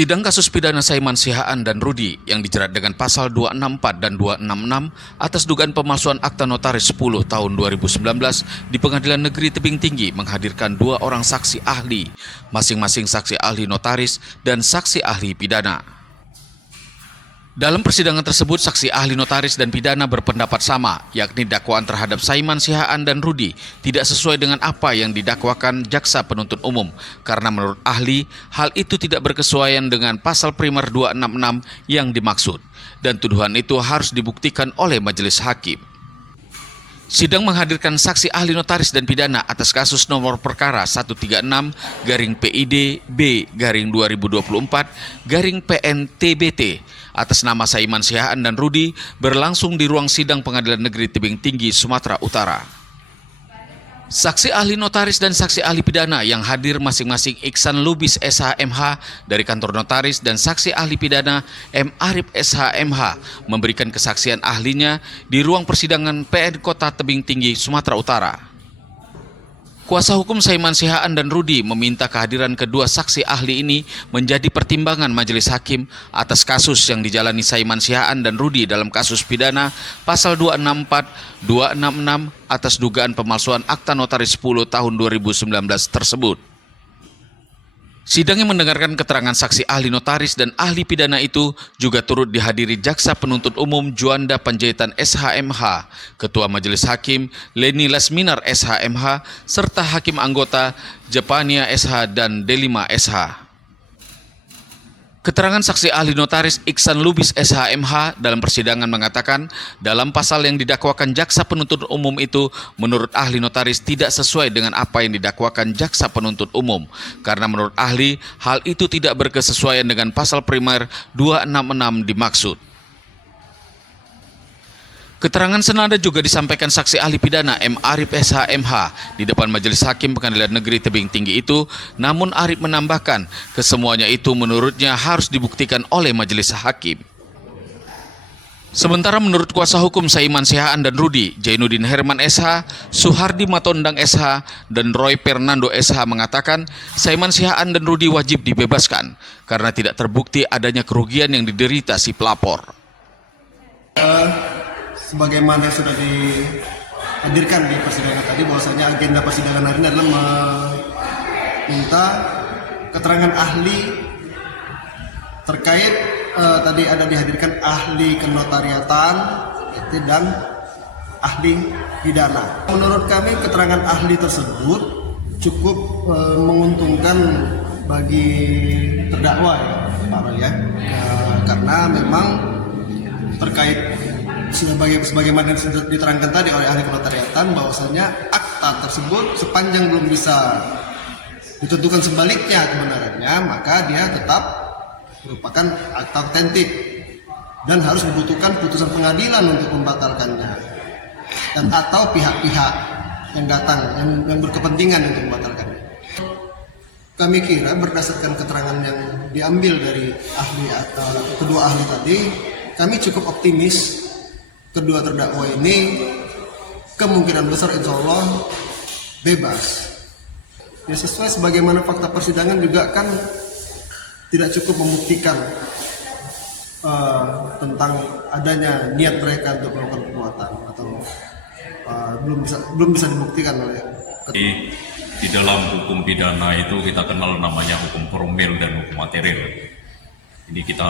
Sidang kasus pidana Saiman Sihaan dan Rudi yang dijerat dengan pasal 264 dan 266 atas dugaan pemalsuan akta notaris 10 tahun 2019 di Pengadilan Negeri Tebing Tinggi menghadirkan 2 orang saksi ahli, masing-masing saksi ahli notaris dan saksi ahli pidana. Dalam persidangan tersebut, saksi ahli notaris dan pidana berpendapat sama, yakni dakwaan terhadap Saiman Sihaan dan Rudi tidak sesuai dengan apa yang didakwakan jaksa penuntut umum, karena menurut ahli, hal itu tidak berkesesuaian dengan pasal primer 266 yang dimaksud, dan tuduhan itu harus dibuktikan oleh majelis hakim. Sidang menghadirkan saksi ahli notaris dan pidana atas kasus nomor perkara 136-B/2024-PN-TBT atas nama Saiman Sihaan dan Rudi berlangsung di ruang sidang Pengadilan Negeri Tebing Tinggi, Sumatera Utara. Saksi ahli notaris dan saksi ahli pidana yang hadir masing-masing Iksan Lubis SH.MH dari kantor notaris dan saksi ahli pidana M. Arif SH.MH memberikan kesaksian ahlinya di ruang persidangan PN Kota Tebing Tinggi, Sumatera Utara. Kuasa hukum Saiman Sihaan dan Rudi meminta kehadiran kedua saksi ahli ini menjadi pertimbangan majelis hakim atas kasus yang dijalani Saiman Sihaan dan Rudi dalam kasus pidana pasal 264, 266 atas dugaan pemalsuan akta notaris 10 tahun 2019 tersebut. Sidang yang mendengarkan keterangan saksi ahli notaris dan ahli pidana itu juga turut dihadiri Jaksa Penuntut Umum Juanda Panjaitan SH.MH, Ketua Majelis Hakim Leni Lasminar SH.MH, serta Hakim Anggota Jepania SH dan Delima SH. Keterangan saksi ahli notaris Iksan Lubis SH.MH dalam persidangan mengatakan dalam pasal yang didakwakan jaksa penuntut umum itu menurut ahli notaris tidak sesuai dengan apa yang didakwakan jaksa penuntut umum karena menurut ahli hal itu tidak berkesesuaian dengan pasal primer 266 dimaksud. Keterangan senada juga disampaikan saksi ahli pidana M. Arif SH.MH di depan Majelis Hakim Pengadilan Negeri Tebing Tinggi itu, namun Arif menambahkan kesemuanya itu menurutnya harus dibuktikan oleh majelis hakim. Sementara menurut kuasa hukum Saiman Sihaan dan Rudi, Jainuddin Herman SH, Suhardi Matondang SH, dan Roy Fernando SH mengatakan Saiman Sihaan dan Rudi wajib dibebaskan karena tidak terbukti adanya kerugian yang diderita si pelapor. Sebagaimana sudah dihadirkan di persidangan tadi, bahwasanya agenda persidangan hari ini adalah meminta keterangan ahli terkait tadi ada dihadirkan ahli kenotariatan dan ahli pidana. Menurut kami keterangan ahli tersebut cukup menguntungkan bagi terdakwa ya, Pak Roy ya, karena memang terkait sebagaimana diterangkan tadi oleh ahli kenotariatan bahwasanya akta tersebut sepanjang belum bisa ditentukan sebaliknya kebenarannya, maka dia tetap merupakan akta otentik dan harus dibutuhkan putusan pengadilan untuk membatalkannya, dan atau pihak-pihak yang datang yang berkepentingan untuk membatalkannya. Kami kira berdasarkan keterangan yang diambil dari ahli atau kedua ahli tadi, kami cukup optimis kedua terdakwa ini kemungkinan besar insya Allah bebas. Ya, sesuai sebagaimana fakta persidangan juga kan tidak cukup membuktikan tentang adanya niat mereka untuk melakukan perbuatan atau belum bisa dibuktikan oleh di dalam hukum pidana itu kita kenal namanya hukum formil dan hukum material. Ini kita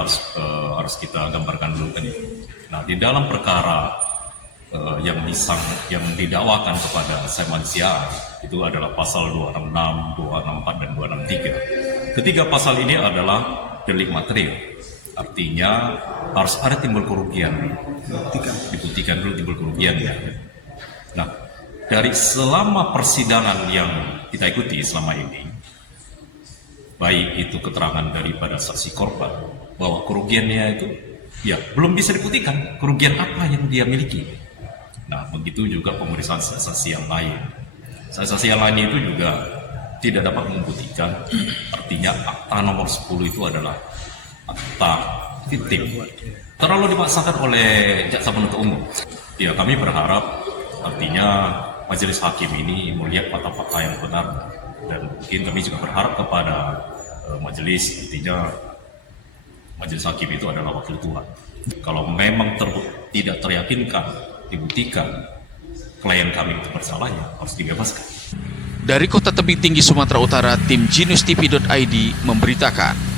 harus kita gambarkan dulu kan. Nah, di dalam perkara yang didakwakan kepada Saiman Sihaan itu adalah pasal 266, 264 dan 263. Ketiga pasal ini adalah delik material. Artinya harus ada timbul kerugian. Dibuktikan dulu timbul kerugiannya. Nah, dari selama persidangan yang kita ikuti selama ini, baik itu keterangan daripada saksi korban bahwa kerugiannya itu ya belum bisa dibuktikan kerugian apa yang dia miliki. Nah, begitu juga pemeriksaan saksi yang lain. Saksi yang lain itu juga tidak dapat membuktikan, artinya akta nomor 10 itu adalah akta fiktif. Terlalu dipaksakan oleh jaksa penuntut umum. Ya, kami berharap artinya majelis hakim ini melihat fakta-fakta yang benar, dan mungkin kami juga berharap kepada majelis artinya majelis hakim itu adalah wakil Tuhan. Kalau memang tidak teryakinkan, dibuktikan klien kami itu bersalah, ya harus dibebaskan. Dari Kota Tebing Tinggi, Sumatera Utara, tim GenewsTV.id memberitakan.